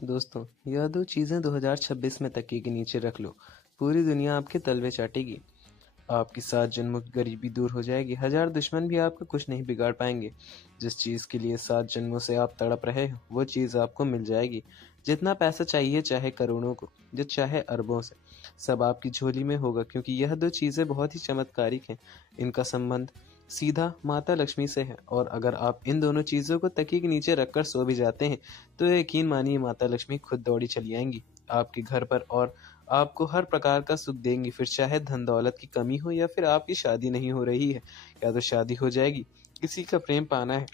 दोस्तों, यह दो चीज़ें 2026 में तकिए के नीचे रख लो। पूरी दुनिया आपके तलवे चाटेगी। आपकी 7 जन्मों की गरीबी दूर हो जाएगी। 1000 दुश्मन भी आपका कुछ नहीं बिगाड़ पाएंगे। जिस चीज़ के लिए 7 जन्मों से आप तड़प रहे हो, वो चीज़ आपको मिल जाएगी। जितना पैसा चाहिए, चाहे करोड़ों को, जो चाहे अरबों से, सब आपकी झोली में होगा, क्योंकि यह दो चीज़ें बहुत ही चमत्कारिक हैं। इनका संबंध सीधा माता लक्ष्मी से है, और अगर आप इन दोनों चीज़ों को तकिए के नीचे रखकर सो भी जाते हैं, तो यकीन मानिए माता लक्ष्मी खुद दौड़ी चली आएंगी आपके घर पर, और आपको हर प्रकार का सुख देंगी। फिर चाहे धन दौलत की कमी हो, या फिर आपकी शादी नहीं हो रही है, या तो शादी हो जाएगी। किसी का प्रेम पाना है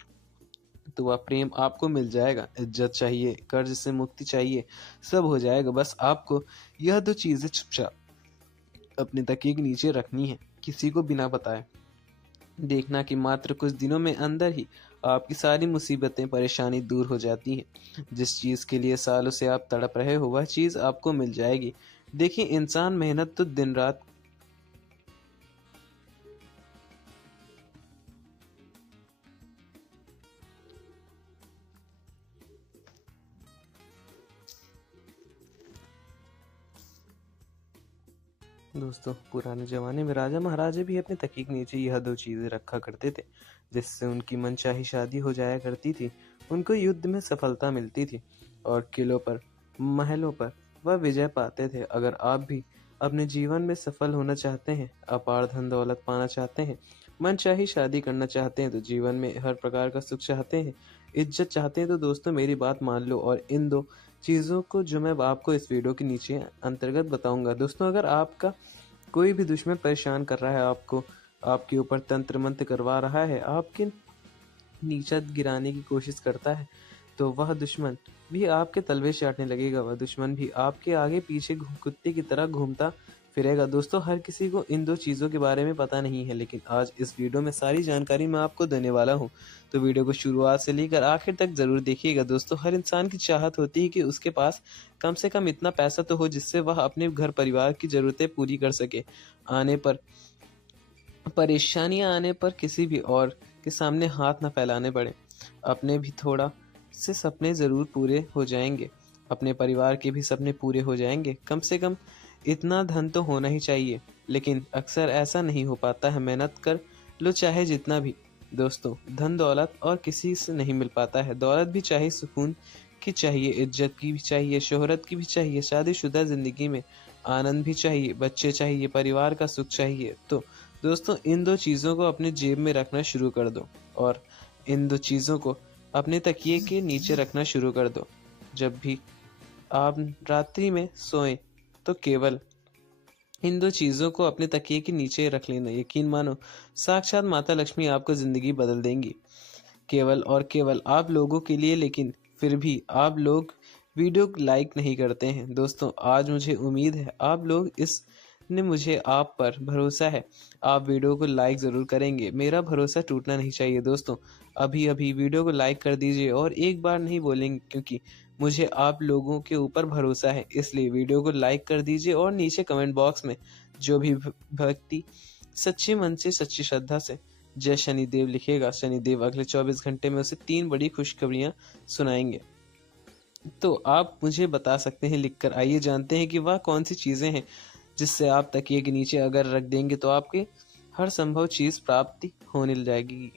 तो वह प्रेम आपको मिल जाएगा। इज्जत चाहिए, कर्ज से मुक्ति चाहिए, सब हो जाएगा। बस आपको यह दो चीजें चुपचाप अपने तकिए के नीचे रखनी है, किसी को बिना बताए। देखना कि मात्र कुछ दिनों में अंदर ही आपकी सारी मुसीबतें परेशानी दूर हो जाती हैं। जिस चीज़ के लिए सालों से आप तड़प रहे हो, वह चीज़ आपको मिल जाएगी। देखिए, इंसान मेहनत तो दिन रात दोस्तों, पुराने ज़माने में राजा महाराजे भी अपने तकिए के नीचे यह दो चीज़ें रखा करते थे, जिससे उनकी मनचाही शादी हो जाया करती थी। उनको युद्ध में सफलता मिलती थी, और किलों पर, महलों पर वह विजय पाते थे। अगर आप भी अपने जीवन में सफल होना चाहते हैं, अपार धन दौलत पाना चाहते हैं, मनचाही शादी करना चाहते हैं, तो जीवन में हर प्रकार का सुख चाहते हैं, इज्जत चाहते हैं, तो दोस्तों मेरी बात मान लो, और इन दो चीज़ों को जो मैं आपको इस वीडियो के नीचे अंतर्गत बताऊंगा। दोस्तों, अगर आपका कोई भी दुश्मन परेशान कर रहा है आपको, आपके ऊपर तंत्र मंत्र करवा रहा है, आपके नीचा गिराने की कोशिश करता है, तो वह दुश्मन भी आपके तलवे चाटने लगेगा। वह दुश्मन भी आपके आगे पीछे कुत्ते की तरह घूमता फिरेगा। दोस्तों, हर किसी को इन दो चीज़ों के बारे में पता नहीं है, लेकिन आज इस वीडियो में सारी जानकारी मैं आपको देने वाला हूँ। तो वीडियो को शुरुआत से लेकर आखिर तक ज़रूर देखिएगा। दोस्तों, हर इंसान की चाहत होती है कि उसके पास कम से कम इतना पैसा तो हो, जिससे वह अपने घर परिवार की ज़रूरतें पूरी कर सके। आने पर परेशानियां आने पर किसी भी और के सामने हाथ न फैलाने पड़े। अपने भी थोड़ा से सपने ज़रूर पूरे हो जाएंगे, अपने परिवार के भी सपने पूरे हो जाएंगे। कम से कम इतना धन तो होना ही चाहिए, लेकिन अक्सर ऐसा नहीं हो पाता है। मेहनत कर लो चाहे जितना भी। दोस्तों, धन दौलत और किसी से नहीं मिल पाता है। दौलत भी चाहिए, सुकून की चाहिए, इज्जत की भी चाहिए, शोहरत की भी चाहिए, शादीशुदा ज़िंदगी में आनंद भी चाहिए, बच्चे चाहिए, परिवार का सुख चाहिए। तो दोस्तों, इन दो चीज़ों को अपने जेब में रखना शुरू कर दो, और इन दो चीज़ों को अपने तकिए के नीचे रखना शुरू कर दो। जब भी आप रात्रि में सोएं, तो केवल इन दो चीज़ों को अपने तकिए के नीचे रख लेना। यकीन मानो, साक्षात माता लक्ष्मी आपको ज़िंदगी बदल देंगी, केवल और केवल आप लोगों के लिए। लेकिन फिर भी आप लोग वीडियो को लाइक नहीं करते हैं। दोस्तों, आज मुझे उम्मीद है आप लोग इस ने मुझे आप पर भरोसा है, आप वीडियो को लाइक ज़रूर करेंगे। मेरा भरोसा टूटना नहीं चाहिए। दोस्तों, अभी अभी वीडियो को लाइक कर दीजिए, और एक बार नहीं बोलेंगे, क्योंकि मुझे आप लोगों के ऊपर भरोसा है। इसलिए वीडियो को लाइक कर दीजिए, और नीचे कमेंट बॉक्स में जो भी व्यक्ति सच्चे मन से, सच्ची श्रद्धा से जय शनिदेव लिखेगा, शनिदेव अगले 24 घंटे में उसे 3 बड़ी खुशखबरियां सुनाएंगे। तो आप मुझे बता सकते हैं लिखकर। आइए जानते हैं कि वह कौन सी चीज़ें हैं जिससे आप तकिए के नीचे अगर रख देंगे, तो आपके हर संभव चीज़ प्राप्ति होने जाएगी।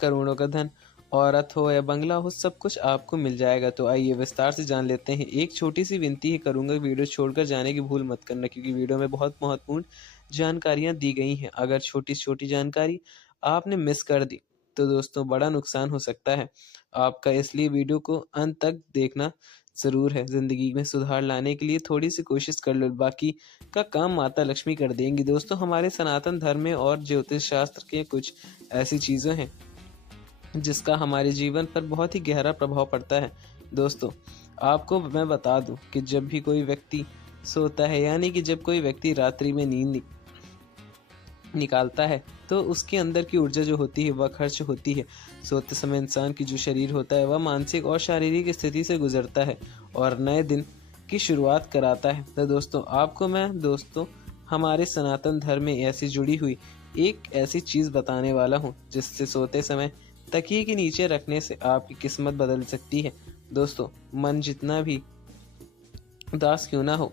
करोड़ों का धन, औरत हो या बंगला हो, सब कुछ आपको मिल जाएगा। तो आइए विस्तार से जान लेते हैं। एक छोटी सी विनती ही करूंगा, वीडियो छोड़कर जाने की भूल मत करना, क्योंकि वीडियो में बहुत महत्वपूर्ण जानकारियां दी गई हैं। अगर छोटी छोटी जानकारी आपने मिस कर दी, तो दोस्तों बड़ा नुकसान हो सकता है आपका। इसलिए वीडियो को अंत तक देखना ज़रूर है। ज़िंदगी में सुधार लाने के लिए थोड़ी सी कोशिश कर लो, बाकी का काम माता लक्ष्मी कर देंगी। दोस्तों, हमारे सनातन धर्म में और ज्योतिष शास्त्र के कुछ ऐसी चीज़ें हैं जिसका हमारे जीवन पर बहुत ही गहरा प्रभाव पड़ता है। दोस्तों, आपको मैं बता दूं कि जब भी कोई व्यक्ति सोता है, यानी कि जब कोई व्यक्ति रात्रि में नींद निकालता है, तो उसके अंदर की ऊर्जा जो होती है वह खर्च होती है। सोते समय इंसान की जो शरीर होता है, वह मानसिक और शारीरिक स्थिति से गुजरता है और नए दिन की शुरुआत कराता है। तो दोस्तों, आपको मैं हमारे सनातन धर्म में ऐसी जुड़ी हुई एक ऐसी चीज़ बताने वाला हूँ, जिससे सोते समय तकिए के नीचे रखने से आपकी किस्मत बदल सकती है। दोस्तों, मन जितना भी उदास क्यों ना हो,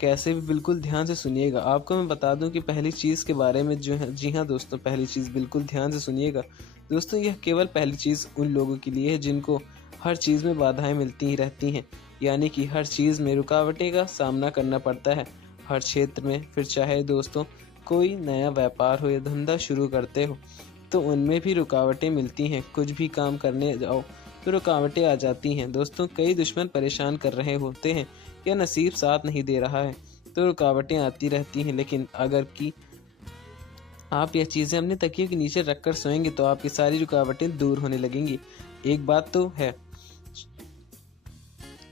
कैसे भी बिल्कुल ध्यान से सुनिएगा। आपको मैं बता दूं कि पहली चीज़ के बारे में जो है, जी हाँ दोस्तों, पहली चीज़ बिल्कुल ध्यान से सुनिएगा। दोस्तों, यह केवल पहली चीज़ उन लोगों के लिए है जिनको हर चीज़ में बाधाएं मिलती ही रहती हैं, यानी कि हर चीज़ में रुकावटें का सामना करना पड़ता है। हर क्षेत्र में, फिर चाहे दोस्तों कोई नया व्यापार हो या धंधा शुरू करते हो, तो उनमें भी रुकावटें मिलती हैं। कुछ भी काम करने जाओ तो रुकावटें आ जाती हैं। दोस्तों, कई दुश्मन परेशान कर रहे होते हैं या नसीब साथ नहीं दे रहा है, तो रुकावटें आती रहती हैं। लेकिन अगर कि आप यह चीज़ें अपने तकिए के नीचे रखकर सोएंगे तो आपकी सारी रुकावटें दूर होने लगेंगी। एक बात तो है,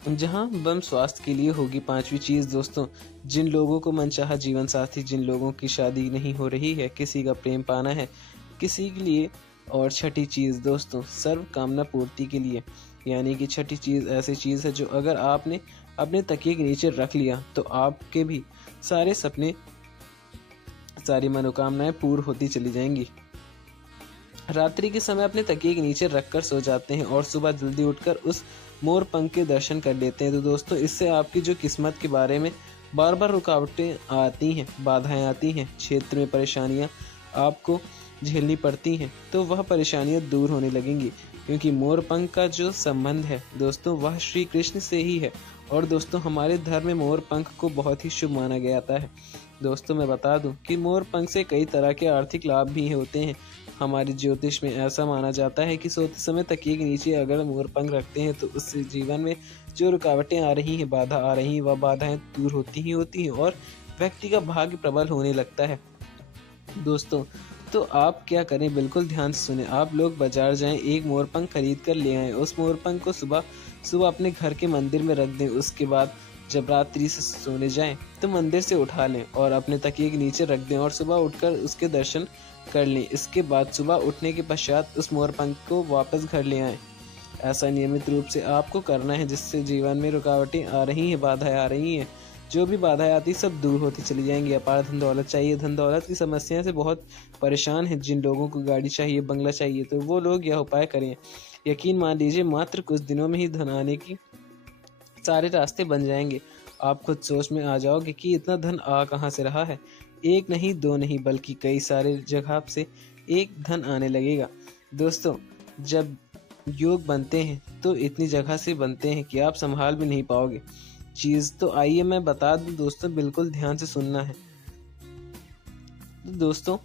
जहाँ बम स्वास्थ्य के लिए होगी पांचवी चीज़ दोस्तों, जिन लोगों को मनचाहा जीवन साथी, जिन लोगों की शादी नहीं हो रही है, किसी का प्रेम पाना है किसी के लिए। और छठी चीज़ दोस्तों, सर्व कामना पूर्ति के लिए, यानी कि छठी चीज़ ऐसी चीज़ है जो अगर आपने अपने तकिए के नीचे रख लिया तो आपके भी सारे सपने, सारी मनोकामनाएं पूर्ण होती चली जाएंगी। रात्रि के समय अपने तकिए के नीचे रखकर सो जाते हैं और सुबह जल्दी उठकर उस मोर पंख के दर्शन कर लेते हैं, तो दोस्तों इससे आपकी जो किस्मत के बारे में बार बार रुकावटें आती हैं, बाधाएं आती हैं, क्षेत्र में परेशानियां आपको झेलनी पड़ती हैं, तो वह परेशानियां दूर होने लगेंगी। क्योंकि मोर पंख का जो संबंध है दोस्तों, वह श्री कृष्ण से ही है। और दोस्तों, हमारे धर्म में मोर पंख को बहुत ही शुभ माना गया है। दोस्तों, मैं बता दूं कि मोर पंख से कई तरह के आर्थिक लाभ भी होते हैं। हमारे ज्योतिष में ऐसा माना जाता है कि सोते समय तकिए के नीचे अगर मोर पंख रखते हैं तो उससे जीवन में जो रुकावटें आ रही हैं, बाधा आ रही हैं, वह बाधाएं दूर होती ही होती हैं और व्यक्ति का भाग्य प्रबल होने लगता है। दोस्तों, तो आप क्या करें, बिल्कुल ध्यान से सुने। आप लोग बाजार जाएं, एक मोरपंख खरीद कर ले आएं। उस मोरपंख को सुबह सुबह अपने घर के मंदिर में रख दें। उसके बाद जब रात्रि से सोने जाएं तो मंदिर से उठा लें और अपने तकिए के नीचे रख दें और सुबह उठकर उसके दर्शन कर लें। इसके बाद सुबह उठने के पश्चात उस मोरपंख को वापस घर ले आएं। ऐसा नियमित रूप से आपको करना है, जिससे जीवन में रुकावटें आ रही हैं, बाधाएं आ रही हैं, जो भी बाधाएं आती सब दूर होती चली जाएंगी। अपार धन दौलत चाहिए, धन दौलत की समस्या से बहुत परेशान है। जिन लोगों को गाड़ी चाहिए, बंगला चाहिए, तो वो लोग यह उपाय करें। यकीन मान लीजिए, मात्र कुछ दिनों में ही धन आने की सारे रास्ते बन जाएंगे। आप खुद सोच में आ जाओगे कि इतना धन आ कहाँ से रहा है। एक नहीं, दो नहीं, बल्कि कई सारे जगह से एक धन आने लगेगा। दोस्तों, जब योग बनते हैं तो इतनी जगह से बनते हैं कि आप संभाल भी नहीं पाओगे चीज़। तो आइए मैं बता दूं दोस्तों, बिल्कुल ध्यान से सुनना है। तो दोस्तों,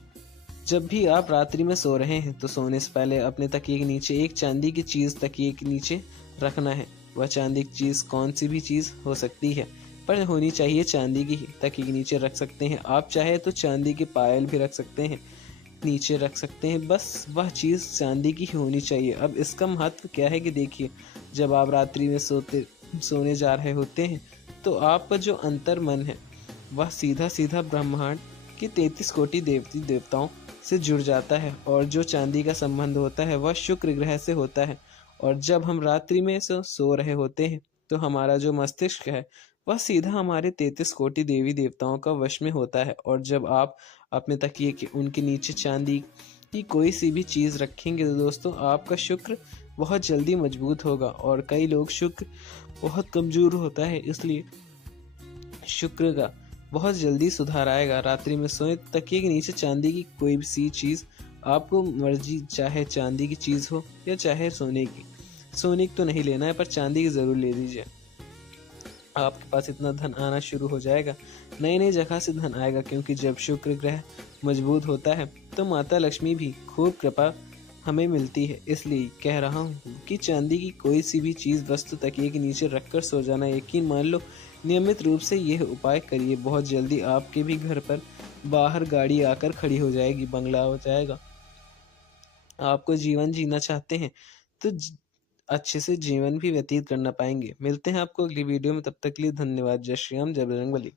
जब भी आप रात्रि में सो रहे हैं तो सोने से पहले अपने तकिए के नीचे एक चांदी की चीज़ तकिए के नीचे रखना है। वह चांदी की चीज़ कौन सी भी चीज़ हो सकती है, पर होनी चाहिए चांदी की ही। तकिए के नीचे रख सकते हैं आप, चाहे तो चांदी के पायल भी रख सकते हैं, नीचे रख सकते हैं, बस वह चीज़ चांदी की ही होनी चाहिए। अब इसका महत्व क्या है कि देखिए, जब आप रात्रि में सोने जा रहे होते हैं तो आपका जो अंतर मन है वह सीधा सीधा ब्रह्मांड की 33 कोटि देवती देवताओं से जुड़ जाता है। और जो चांदी का संबंध होता है वह शुक्र ग्रह से होता है। और जब हम रात्रि में सो रहे होते हैं तो हमारा जो मस्तिष्क है वह सीधा हमारे 33 कोटि देवी देवताओं का वश में होता है। और जब आप अपने तकिए के उनके नीचे चांदी की कोई सी भी चीज़ रखेंगे तो दोस्तों, आपका शुक्र बहुत जल्दी मजबूत होगा। और कई लोग शुक्र बहुत कमज़ोर होता है, इसलिए शुक्र का बहुत जल्दी सुधार आएगा। रात्रि में सोए तकिए के नीचे चांदी की कोई भी सी चीज़, आपको मर्जी, चाहे चांदी की चीज़ हो या चाहे सोने की। सोने की तो नहीं लेना है, पर चांदी की ज़रूर ले लीजिए। आपके पास इतना धन आना शुरू हो जाएगा, नई नई जगह से धन आएगा। क्योंकि जब शुक्र ग्रह मजबूत होता है तो माता लक्ष्मी भी खूब कृपा हमें मिलती है। इसलिए कह रहा हूँ कि चांदी की कोई सी भी चीज़, वस्तु तकिए के नीचे रखकर सो जाना। यकीन मान लो, नियमित रूप से यह उपाय करिए, बहुत जल्दी आपके भी घर पर बाहर गाड़ी आकर खड़ी हो जाएगी, बंगला हो जाएगा। आपको जीवन जीना चाहते हैं तो अच्छे से जीवन भी व्यतीत करना पाएंगे। मिलते हैं आपको अगली वीडियो में, तब तक के लिए धन्यवाद। जय श्री राम, जय बजरंगबली।